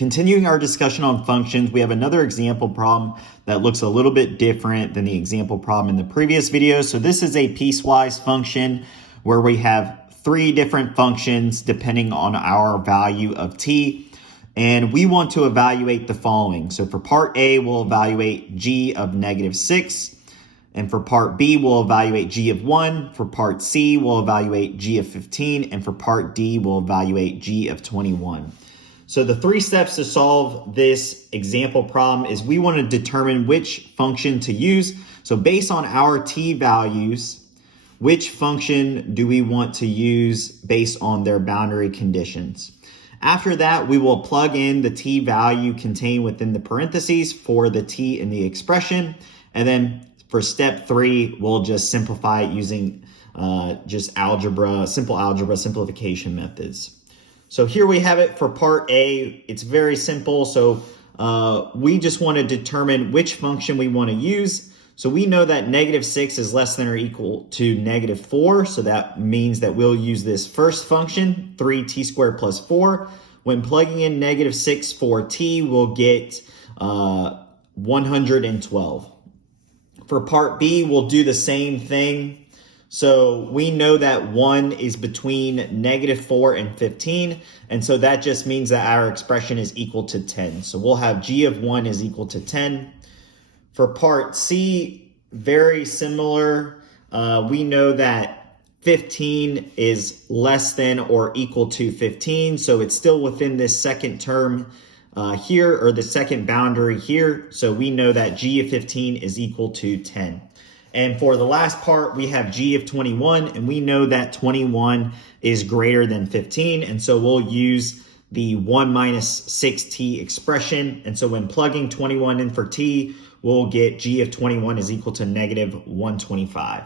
Continuing our discussion on functions, we have another example problem that looks a little bit different than the example problem in the previous video. So this is a piecewise function where we have three different functions depending on our value of t. And we want to evaluate the following. So for part A, we'll evaluate g of -6. And for part B, we'll evaluate g of 1. For part C, we'll evaluate g of 15. And for part D, we'll evaluate g of 21. So the three steps to solve this example problem is we want to determine which function to use. So based on our t values, which function do we want to use based on their boundary conditions? After that, we will plug in the t value contained within the parentheses for the t in the expression. And then for step 3, we'll just simplify it using just algebra, simple algebra simplification methods. So here we have it for part A. It's very simple. So we just want to determine which function we want to use. So we know that -6 is less than or equal to -4. So that means that we'll use this first function, 3t squared plus 4. When plugging in -6 for t, we'll get 112. For part B, we'll do the same thing. So we know that 1 is between -4 and 15. And so that just means that our expression is equal to 10. So we'll have g of 1 is equal to 10. For part C, very similar. We know that 15 is less than or equal to 15. So it's still within this second term here, or the second boundary here. So we know that g of 15 is equal to 10. And for the last part, we have g of 21, and we know that 21 is greater than 15. And so we'll use the 1 minus 6t expression. And so when plugging 21 in for t, we'll get g of 21 is equal to -125.